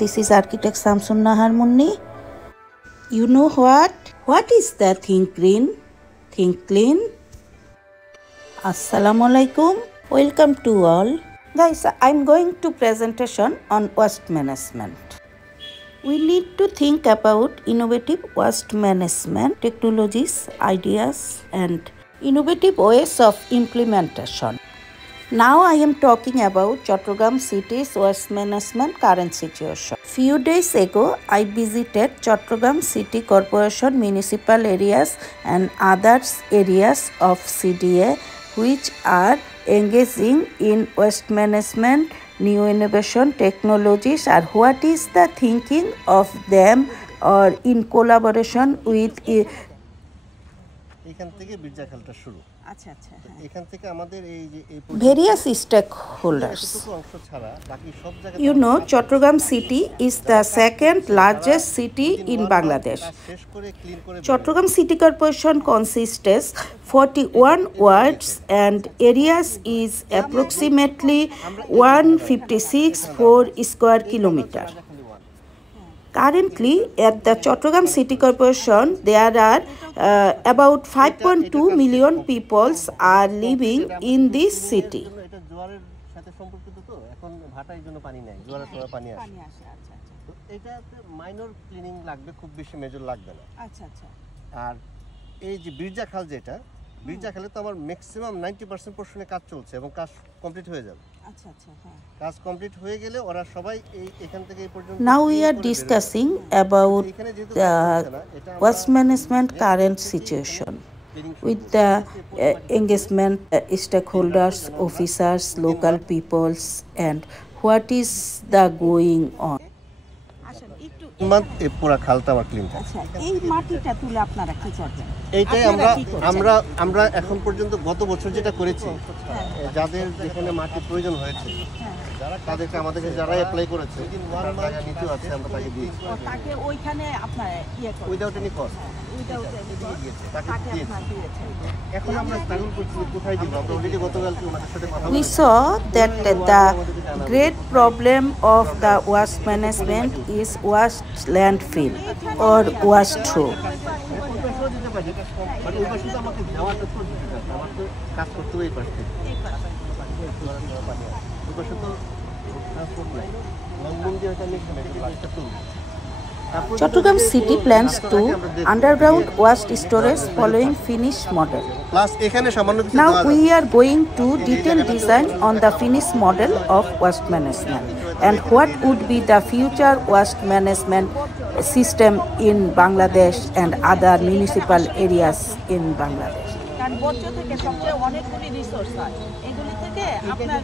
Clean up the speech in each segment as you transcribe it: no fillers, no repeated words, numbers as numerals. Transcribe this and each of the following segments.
This is architect Samsun Nahar Munni. You know what? What is the Think Green? Think Clean? Assalamualaikum. Welcome to all. Guys, I'm going to presentation on waste management. We need to think about innovative waste management technologies, ideas and innovative ways of implementation. Now I am talking about Chattogram city's waste management current situation. Few days ago, I visited Chattogram City Corporation municipal areas and other areas of CDA which are engaging in waste management, new innovation technologies, or what is the thinking of them or in collaboration with various stakeholders. You know, Chattogram city is the second largest city in Bangladesh. Chattogram City Corporation consists 41 wards and areas is approximately 156.4 square kilometers. Currently, at the Chattogram City Corporation, there are about 5.2 million people are living in this city. Biraja খালে তো আমার maximum 90% পোরশনে কাজ চলছে এবং কাজ complete হয়ে যাবে। কাজ কমপ্লিট হয়ে গেলে ওরা সবাই এখান থেকে এই পর্যন্ত। Now we are discussing about the waste management current situation with the engagement stakeholders, officers, local peoples, and what is the going on. পুরো খালটা আমার ক্লিন থাকে। আচ্ছা, এই মাটিটা তুলে আপনারা কি করবেন? এইটাই আমরা এখন পর্যন্ত গত বছর যেটা করেছি, যাদের যেখানে মাটি প্রয়োজন হয়েছে তাদেরকে আমাদেরকে যারা অ্যাপ্লাই করেছে জায়গা নিতে আছে আমরা তাকে দিয়েছি। তাকে ওইখানে আপনারা ইয়ে করবেন উইদাউট এনি কস্ট। এখন আমরা স্ট্রাগল করছি কোথায় দিব। আমরা অলরেডি গতকালকে ওনাদের সাথে কথা বলেছি। We saw that the great problem of the waste management is waste landfill or waste throw. Chattogram city plans to underground waste storage following Finnish model. Now we are going to detail design on the Finnish model of waste management and what would be the future waste management system in Bangladesh and other municipal areas in Bangladesh. বর্জ্য থেকে সবচেয়ে অনেকগুলি resource হয়, এগুলি থেকে আপনার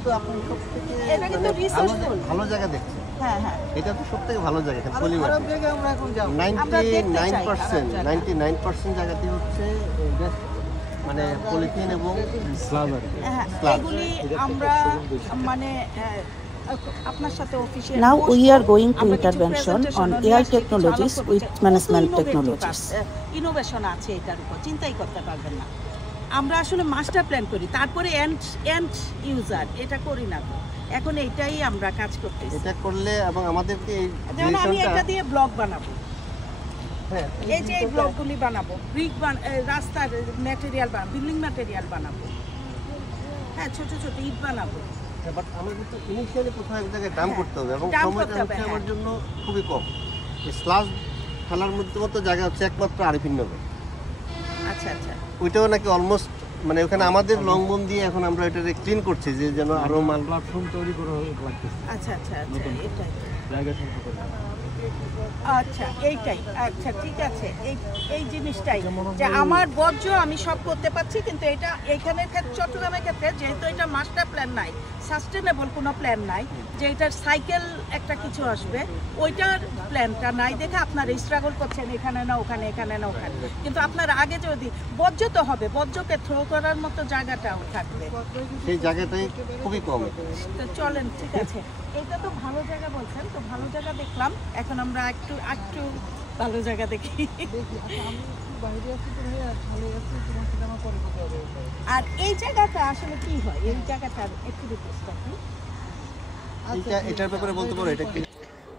এটা কিন্তু রিসোর্সফুল ভালো জায়গা দেখছি। হ্যাঁ হ্যাঁ, এটা তো সবথেকে ভালো জায়গা। এখানে পলিমার আমরা এখন যাব 99% জায়গাতে হচ্ছে মানে পলিথিন এবং স্ল্যাব। এগুলি আমরা মানে Now we are going to intervention on AI technologies with management technologies. Innovation আছে এটার উপর, চিন্তাই করতে পারবেন না। আমরা আসলে মাস্টার প্ল্যান করি, তারপরে এন্ড ইউজার এটা করি না। তো এখন এইটাই আমরা কাজ করতেছি। এটা করলে এবং আমাদেরকে যেমন আমি এটা দিয়ে ব্লক বানাবো, হ্যাঁ এই যে এই ব্লকগুলি বানাবো, ব্রিক রাস্তার ম্যাটেরিয়াল বানাবো, বিল্ডিং ম্যাটেরিয়াল বানাবো, হ্যাঁ ছোট ছোট ইট বানাবো। বাট আমাদের তো ইনিশিয়ালি কোথাও এক জায়গায় ডাম করতে হবে এবং সময়টা হচ্ছে আমার জন্য খুবই কম। স্লাজ ফেলার মতো জায়গা হচ্ছে একমাত্র আরিফিন নগর। আচ্ছা আচ্ছা, ওইটাও নাকি অলমোস্ট মানে ওখানে আমাদের লংবন দিয়ে এখন আমরা এটাকে ক্লিন করছি যে যেন আরো মাল প্ল্যাটফর্ম তৈরি করা লাগবে। আচ্ছা আচ্ছা আচ্ছা, এটাই জায়গা সম্পর্কে আচ্ছা এইটাই। আচ্ছা ঠিক আছে, এই জিনিসটাই যে আমার বর্জ্য আমি সব করতে পারছি, কিন্তু এটা এইখানের ক্ষেত্রে চট্টগ্রামের ক্ষেত্রে যেহেতু এটা মাস্টার প্ল্যান নাই, সাস্টেনেবল কোনো প্ল্যান নাই যে এটার সাইকেল একটা কিছু আসবে, ওইটার প্ল্যানটা নাই দেখে আপনারা স্ট্রাগল করছেন এখানে না ওখানে, এখানে না ওখানে। কিন্তু আপনার আগে যদি বর্জ্য তো হবে, বর্জ্যকে থ্রো করার মতো জায়গাটাও থাকবে, সেই জায়গাটাই খুবই কম। তো চলেন ঠিক আছে, এটা তো ভালো জায়গা বলছেন, তো ভালো জায়গা দেখলাম, এখন আমরা একটু ভালো জায়গা দেখি। আর এই জায়গাটা আসলে কি হয়, এই জায়গাটার একটু রিকোয়েস্ট কি? এটার ব্যাপারে বলতে পারো এটা কি?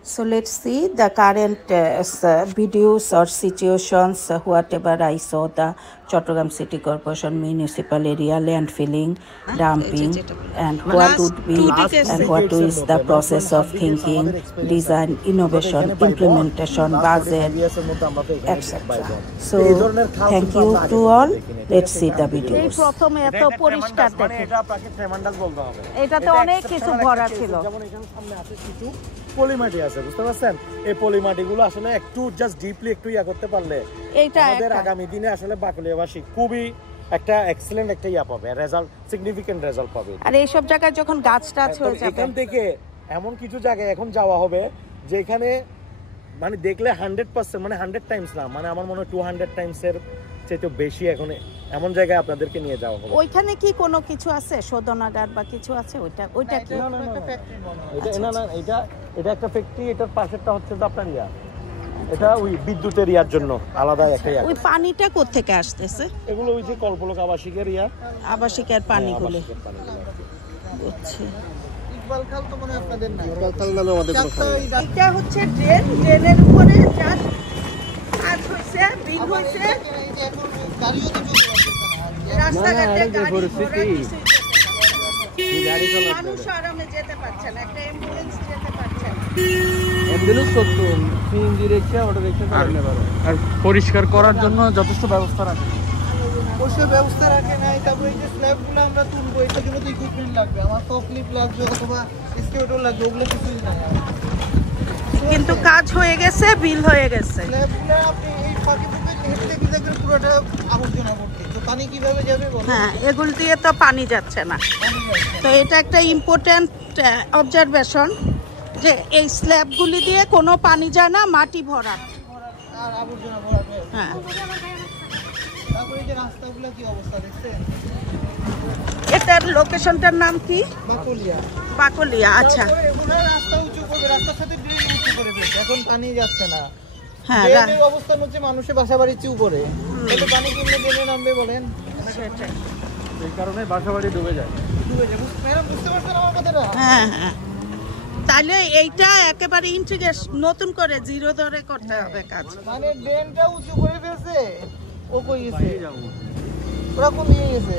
So let's see the current videos or situations, whatever I saw the Chattogram City Corporation municipal area landfilling, dumping, and what would be and what is the process of thinking, design, innovation, implementation, budget, etc. So thank you to all. Let's see the videos. প্রথমে এত পরিষ্কার দেখে এটাতে অনেক কিছু ভরা ছিল। যেমন এখানে সামনে আছে কিছু পলিমাটি আছে, বুঝতে পারছেন? এই পলিমাটিগুলো আসলে একটু জাস্ট ডিপলি একটু করতে পারলে এইটা আমাদের আগামী দিনে আসলে বাকলিয়াবাসী খুবই একটা এক্সেলেন্ট একটা পাবে, রেজাল্ট, সিগনিফিকেন্ট রেজাল্ট পাবে। আর এই সব জায়গায় যখন গাছ টাছ হয়ে যাবে, এখান থেকে এমন কিছু জায়গায় এখন যাওয়া হবে যেখানে মানে দেখলে 100% মানে 100 টাইমস না, মানে আমার মনে হয় 200 টাইমসের চেয়ে বেশি এখন এমন জায়গায় আপনাদেরকে নিয়ে যাওয়া হবে। ওইখানে কি কোনো কিছু আছে, শোধনাগার বা কিছু আছে? ওইটা কি একটা ফ্যাক্টরি মনে হয়? এটা একটা ফ্যাক্টরি, এটার পাশেরটা হচ্ছে আপনার এটা ওই বিদ্যুতের জন্য আলাদা একটা ওই পানিটা কোথা থেকে আসতেছে? এগুলো ওই যে কল্পলোক আবাসিকের আবাসিকের পানিগুলো। বুঝছি। ইকবাল খাল তো মনে হয় আপনাদের না। ইকবাল খাল নামে আমাদের কোনো খাল নেই। এটা হচ্ছে ড্রেন, ড্রেনের উপরে জাস্ট কাজ হইছে, বিল হইছে। এখন গাড়িও তো চলতে পারছে না। রাস্তাঘাটে গাড়ি মানুষ আরামে যেতে পারছে না, একটা অ্যাম্বুলেন্স যেতে পারছে না। অ্যাম্বুলেন্স সত্য সিএনজি রিকশা, অটো রিকশা চালাতে পারে। আর পরিষ্কার করার জন্য যথেষ্ট ব্যবস্থা রাখে। পরিষ্কার ব্যবস্থা রাখে নাই। তারপরে এই যে স্ল্যাবগুলো আমরা তুলবো, এটার জন্য তো ইকুইপমেন্ট লাগবে, আমার ফকলিফট লাগবে অথবা স্কেটও লাগবে, ওগুলো কিছুই নাই। কিন্তু কাজ হয়ে গেছে, বিল হয়ে গেছে। স্ল্যাবগুলো আপনি এই ফাঁকে থেকে হেঁটে দেখে দেখবেন পুরোটা আবর্জনা ভর্তি, তো পানি কিভাবে যাবে বলো? হ্যাঁ, এগুলো দিয়ে তো পানি যাচ্ছে না। তো এটা একটা ইম্পর্টেন্ট অবজারভেশন যে এই স্ল্যাবগুলি দিয়ে কোনো পানি যায় না, মাটি ভরা আর আবর্জনা ভরাবে। হ্যাঁ। তারপরে এই যে রাস্তাগুলো কি অবস্থা দেখছেন? এটার লোকেশনটার নাম কি? বাকলিয়া। বাকলিয়া, আচ্ছা। এগুলো রাস্তা উঁচু করবে, রাস্তার সাথে ড্রেন উঁচু করে ফেলছে, এখন পানি যাচ্ছে না। হ্যাঁ, ড্রেনের অবস্থান হচ্ছে মানুষের বাসাবাড়ির চেয়ে উপরে, তাহলে পানি কিভাবে ড্রেনে নামবে বলেন? সেটাই। এই কারণে বাসাবাড়ি ডুবে যায়। ডুবে যাবে। ম্যাডাম বুঝতে পারছেন আমার কথাটা? হ্যাঁ হ্যাঁ, তাহলে এইটা একেবারে ইন্টিগ্রেশন নতুন করে জিরো ধরে করতে হবে কাজ। মানে ড্রেনটা উঁচু করে ফেলছে, ও কই গেছে? ওরা কোন দিকে গেছে?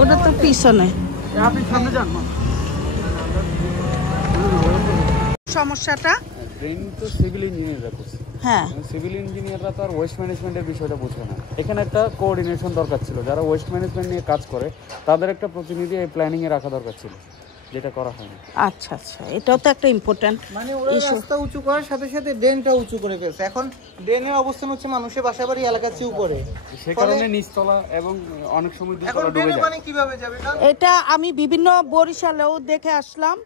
ওটা তো পিছনে। আপনি সামনে যান না। সমস্যাটা ড্রেন তো সিভিল ইঞ্জিনিয়াররা করছে। হ্যাঁ, সিভিল ইঞ্জিনিয়াররা তো আর ওয়েস্ট ম্যানেজমেন্টের বিষয়টা বুঝবে না। এখানে একটা কোঅর্ডিনেশন দরকার ছিল, যারা ওয়েস্ট ম্যানেজমেন্ট নিয়ে কাজ করে তাদের একটা প্রতিনিধি এই প্ল্যানিং এ রাখা দরকার ছিল, যেটা করা হয়নি। আচ্ছা আচ্ছা, এটাও তো একটা ইম্পর্টেন্ট। মানে ওরা রাস্তা উঁচু করার সাথে সাথে ড্রেনটা উঁচু করে ফেলছে, এখন ড্রেনের অবস্থান হচ্ছে মানুষের বাসাবাড়ি এলাকার চেয়ে উপরে, সে কারণে নিচতলা এবং অনেক সময় এখন দুতলা ডুবে ড্রেনে যায়। পানি কিভাবে যাবে? এটা আমি বিভিন্ন বরিশালেও দেখে আসলাম,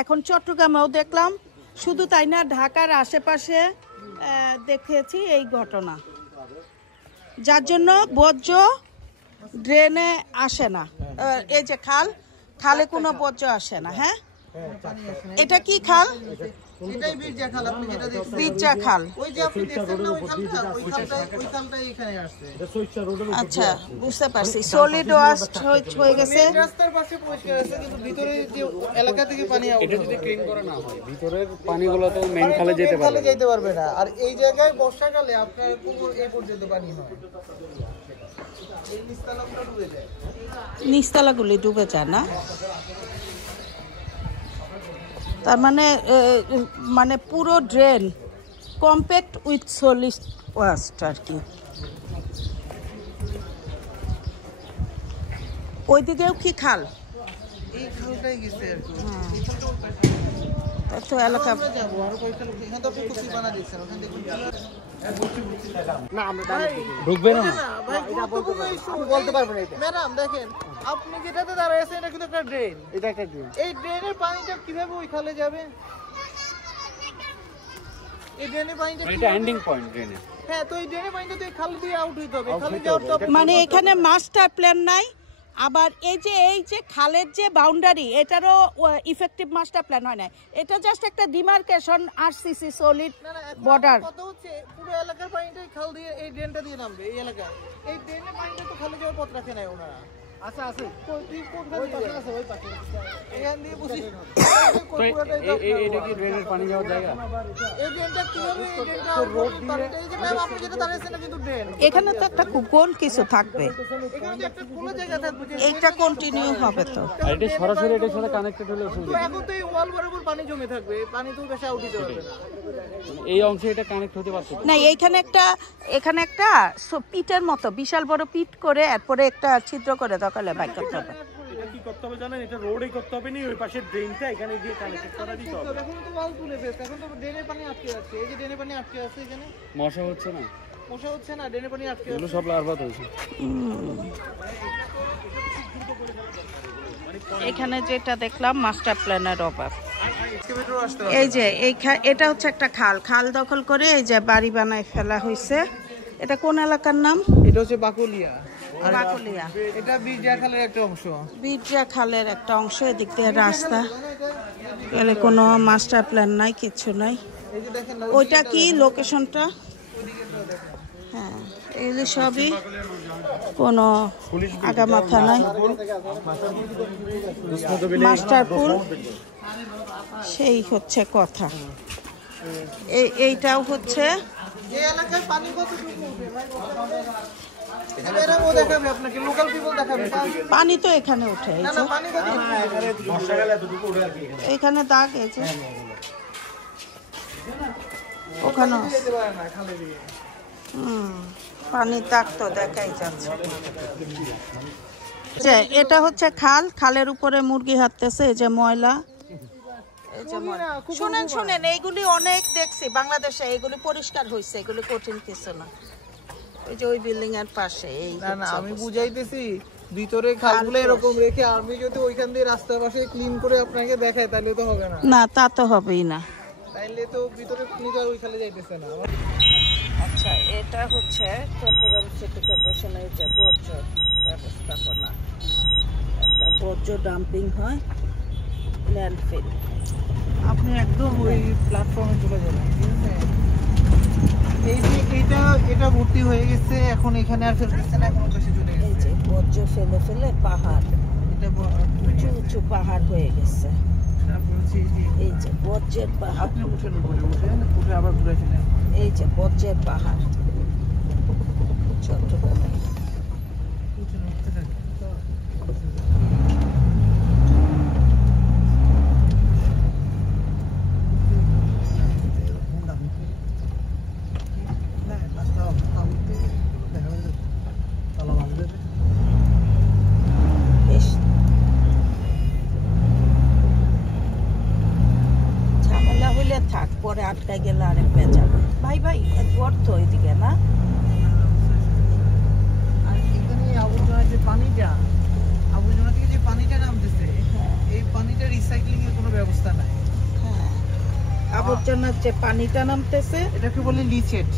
এখন চট্টগ্রামেও দেখলাম, শুধু তাই না ঢাকার আশেপাশে দেখেছি এই ঘটনা, যার জন্য বর্জ্য ড্রেনে আসে না। এই যে খালে কোনো বর্জ্য আসে না। হ্যাঁ, এটা কি খাল? এটাই বীরজা খাল, আপনি যেটা দেখছেন বীরজা খাল। ওই যে আপনি দেখছেন না ওই খালটা, ওই খালটাই এখানে আসছে। আচ্ছা, বুঝতে পারছি। সলিড ওয়েস্ট হয়ে গেছে। মেইন রাস্তার পাশে পরিষ্কার আছে, কিন্তু ভিতরে যে এলাকা থেকে পানি এটা যদি ক্লিন করা না হয় ভিতরের পানিগুলো তো মেইন খালে যেতে পারবে না। আর এই জায়গায় বর্ষাকালে আপনার পুরো এই পর্যন্ত পানি হয়, এই নিচতলাগুলো ডুবে যায়। নিচতলাগুলি ডুবে যায় না, তার মানে পুরো drain compact with solid waste আর কি। ওইদিকেও কি খাল? এই খালটাই গেছে আর কি। তো এলাকা যাবো আর কয়েকটা লোক এখানে তো আপনি কুচি বানা দিচ্ছেন, ওখানে দেখুন ঢুকবে না। বলতে পারবেন না। ম্যাডাম দেখেন, আপনি যেটাতে দাঁড়ায় আছেন এটা কিন্তু একটা ড্রেন, এটা একটা ড্রেন। এই ড্রেনের পানিটা কিভাবে ওই খালে যাবে? এই ড্রেনের পানিটা এটা এন্ডিং পয়েন্ট ড্রেনের। হ্যাঁ, তো এই ড্রেনের পানিটা তো এই খাল দিয়ে আউট হইতে হবে, খালে যাওয়ার তো মানে এখানে মাস্টার প্ল্যান নাই। আবার এই যে খালের যে বাউন্ডারি, এটারও ইফেক্টিভ মাস্টার প্ল্যান হয় না। এটা জাস্ট একটা ডিমার্কেশন, আরসিসি সলিড বর্ডার। কত হচ্ছে পুরো এলাকার পানিটা খাল দিয়ে এই ড্রেনটা দিয়ে নামবে এই এলাকায়। এই ড্রেনের পানিটা তো খালে যাওয়ার পথ রাখে নাই ওনারা। আচ্ছা আছে তুই কোথায় আছে ওই পাশে এখান দিয়ে বুঝি এটা কি ড্রেনের পানি যাওয়ার জায়গা? এই ড্রেনটা কিভাবে এই ড্রেনটা রোড দিয়ে এই যে ম্যাম আপনি যেটা দাঁড়িয়েছেন না কিন্তু ড্রেন এখানে তো একটা গোল কিছু থাকবে, এখানে তো একটা খোলা জায়গা থাকবে যে এইটা কন্টিনিউ হবে তো। আর এটা সরাসরি এটার সাথে কানেক্টেড হলে তো অসুবিধা। এখন তো এই ওয়াল বরাবর পানি জমে থাকবে, পানি তো বেশি আউট দিতে পারবে না। এই অংশে এটা কানেক্ট হতে পারছে না এখানে একটা পিটের মতো বিশাল বড় পিট করে এরপরে একটা ছিদ্র করে দরকারে বাইক করতে হবে। এটা কি করতে হবে জানেন, এটা রোডে করতে হবে না, ওই পাশে ড্রেনটা এখানে গিয়ে কানেক্ট করা দিতে হবে। এখন তো ওয়াল তুলে ফেলছে, এখন তো ড্রেনের পানি আটকে আছে, এই যে ড্রেনের পানি আটকে আছে এখানে মশা হচ্ছে না, মশা হচ্ছে না, ড্রেনের পানি আটকে আছে। এগুলো সব লার্ভাত হয়েছে। এখানে যেটা দেখলাম মাস্টার প্ল্যানের অভাব। এই যে এটা হচ্ছে একটা খাল দখল করে এই যে বাড়ি বানায় ফেলা হয়েছে। এটা কোন এলাকার নাম? এটা হচ্ছে বাকুলিয়া, বাকুলিয়া। এটা বীরজা খালের একটা অংশ, বীরজা খালের একটা অংশ। এদিক দিয়ে রাস্তা, এখানে কোনো মাস্টার প্ল্যান নাই, কিছু নাই। এই যে দেখেন ওইটা কি লোকেশনটা? হ্যাঁ এগুলি সবই কোনো আগামাথা নাই। মাস্টারপুল সেই হচ্ছে কথা। এইটাও হচ্ছে এই এলাকায় পানি কতটুকু উঠে ভাই এরাও দেখাবে আপনাকে, লোকাল পিপল দেখাবে পানি তো এখানে উঠে। এই না যে না পানি কতটুকু এখানে দাগ, এই যে ওখানে যেতে পারে না খালে দিয়ে। পানির দাগ তো দেখাই যাচ্ছে। যে এটা হচ্ছে খালের উপরে মুরগি হাঁটতেছে। এই যে ময়লা, এই যে ময়লা। শুনেন এইগুলি অনেক দেখছি বাংলাদেশে, এইগুলি পরিষ্কার হয়েছে, এগুলি কঠিন কিছু না। ওই যে ওই বিল্ডিং এর পাশে এই না না আমি বুঝাইতেছি ভিতরে খালগুলো এরকম রেখে আমি যদি ওইখান দিয়ে রাস্তার পাশে ক্লিন করে আপনাকে দেখাই তাহলে তো হবে না। না তা তো হবেই না। তাইলে তো ভিতরে পানি তো আর ওই খালে যাইতেছে না। আচ্ছা এটা হচ্ছে চট্টগ্রাম সিটি কর্পোরেশনের যে বর্জ্য ব্যবস্থাপনা, একটা বর্জ্য ডাম্পিং হয়, ল্যান্ডফিল। আপনি একদম ওই প্ল্যাটফর্মে চলে যাবেন, ঠিক আছে? এই যে এটা ভর্তি হয়ে গেছে, এখন এখানে আর ফেলতেছে না, এখন কাছে চলে এই গেছে। যে বর্জ্য ফেলে ফেলে পাহাড়, এটা উঁচু উঁচু পাহাড় হয়ে গেছে। তারপর হচ্ছে এই যে বর্জ্যের পাহাড়, আপনি উঠেন উপরে, উঠে আবার ঘুরে ফেলেন। এই যে বর্জ্যের পাহাড় চট্টগ্রামে। উঠেন, উঠতে থাকেন। বেশ ঝামেলা হইলে থাক, পরে আটকায় গেলে আরেক বেজাবে। ভাই গর্ত ওইদিকে না? আর এখানে আবর্জনা যে পানিটা, আবর্জনা থেকে যে পানিটা নামতেছে, এই পানিটা রিসাইক্লিং এর কোনো ব্যবস্থা নাই। হ্যাঁ, আবর্জনার যে পানিটা নামতেছে এটাকে বলে লিচেট।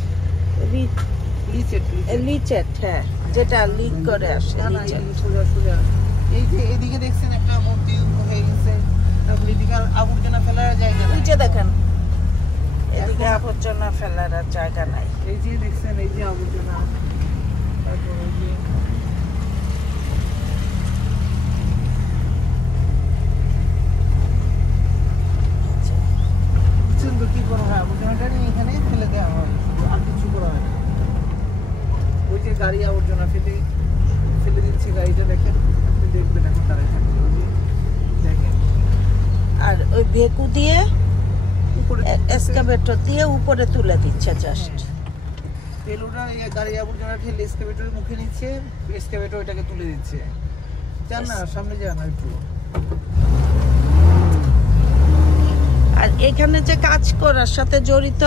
লিচেট, হ্যাঁ, যেটা লিক করে আসে লিচেট। সোজা এই যে এদিকে দেখছেন একটা মূর্তি হয়ে গেছে, তারপর এদিকে আর আবর্জনা ফেলার জায়গা ওই নাই। যে দেখেন এদিকে আবর্জনা ফেলার আর জায়গা নাই। এই যে দেখছেন এই যে আবর্জনা, তারপর এই যে বুঝছেন তো কি করা হয়, আবর্জনাটা নিয়ে এখানে ফেলে দেওয়া হয়, আর কিছু করা হয় না। ওই যে গাড়ি আবর্জনা ফেলে দিচ্ছে, গাড়িটা দেখেন, আপনি দেখবেন এখন দাঁড়ায় থাকবে, ওই যে দেখেন। আর ওই ভেকু দিয়ে উপরে এক্সকাভেটর দিয়ে উপরে তুলে দিচ্ছে জাস্ট। পেলোটা গাড়ি আবর্জনা ঠেলে এক্সকাভেটরের মুখে নিচ্ছে, এক্সকাভেটর ওইটাকে তুলে দিচ্ছে। যান না সামনে যান একটু। আর এখানে যে কাজ করার সাথে জড়িত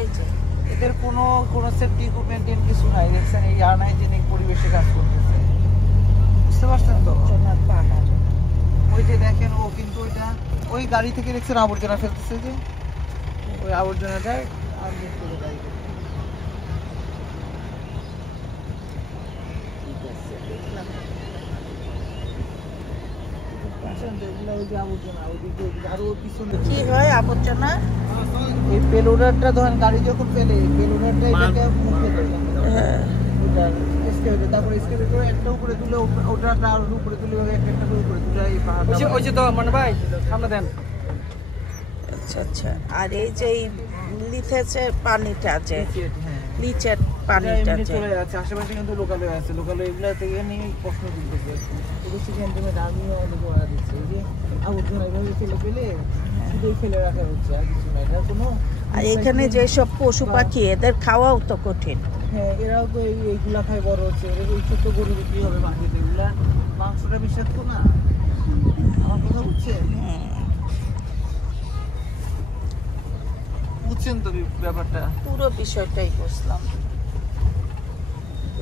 এই যে এদের কোনো সেফটি ইকুইপমেন্ট কিছু নাই, দেখছেন এই আনহাইজেনিক পরিবেশে কাজ করতেছে, বুঝতে পারছেন তো? আবর্জনার পাহাড়। ওই যে দেখেন ও কিন্তু ওই গাড়ি থেকে দেখছেন আবর্জনা ফেলতেছে, যে ওই আবর্জনাটা আনলোড করে দেয়। কি হয় আবর্জনা? এই পেলোডারটা ধরেন গাড়ি যখন ফেলে, পেলোডারটা এটাকে মুখে দেয়, হ্যাঁ, ওটা এক্সকেভেটর, তারপরে এক্সকেভেটর করে একটা উপরে তুলে ওটা আর উপরে তুলে একটা করে উপরে তুলে এই পাহাড়টা ওই যে তো মানে ভাই সামনে দেন। আচ্ছা আচ্ছা, আর এই যে লিথেছে পানিটা যে লিচের পানিটা যে চলে যাচ্ছে আশেপাশে কিন্তু লোকালে আছে, লোকালে এগুলা থেকে নিয়ে প্রশ্ন তুলতেছে। এগুলো সেখানে আমিও অনেক ওরা দিচ্ছে এই যে আবর্জনা এইভাবে ফেলে ফেলে শুধুই ফেলে রাখা হচ্ছে, আর কিছু না। এটা কোনো আর এখানে যে সব পশু পাখি এদের খাওয়াও তো কঠিন। হ্যাঁ, এরাও তো এইগুলা খায় বড় হচ্ছে। এর এই ছোট গরু বিক্রি হবে মার্কেটে, এগুলা মাংসটা বিষাক্ত না, আমার কথা বুঝছেন? বুঝছেন তো ব্যাপারটা? পুরো বিষয়টাই বুঝলাম।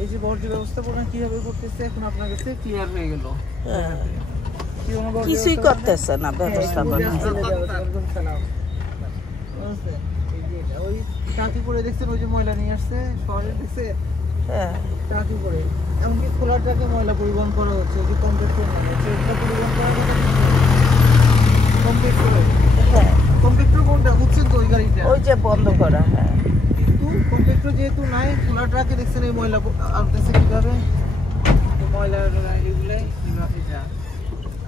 এই যে বর্জ্য ব্যবস্থাপনা কিভাবে করতেছে এখন আপনার কাছে ক্লিয়ার হয়ে গেল। কিছুই করতেছে না ব্যবস্থাপনা। ওই টাকি করে দেখছেন, ওই যে ময়লা নিয়ে আসছে শহরে দেখছে, হ্যাঁ টাকি করে এমনকি খোলার টাকে ময়লা পরিবহন করা হচ্ছে, ওই যে কমপ্লেক্সর পরিবহন করা হচ্ছে কমপ্লেক্সর। হ্যাঁ কমপ্লেক্টর কোনটা বুঝছেন তো? ওই গাড়িটা ওই যে বন্ধ করা। হ্যাঁ, কিন্তু কমপ্লেক্টর যেহেতু নাই, খোলা ট্রাকে দেখছেন এই ময়লা আনতেছে কিভাবে, ময়লা এগুলাই এটা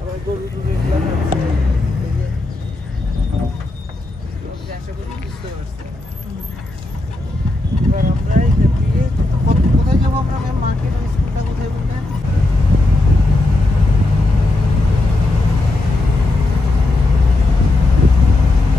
আবার গরু টুরু এগুলা খাচ্ছে। এই যে আশা করি বুঝতে পারছি।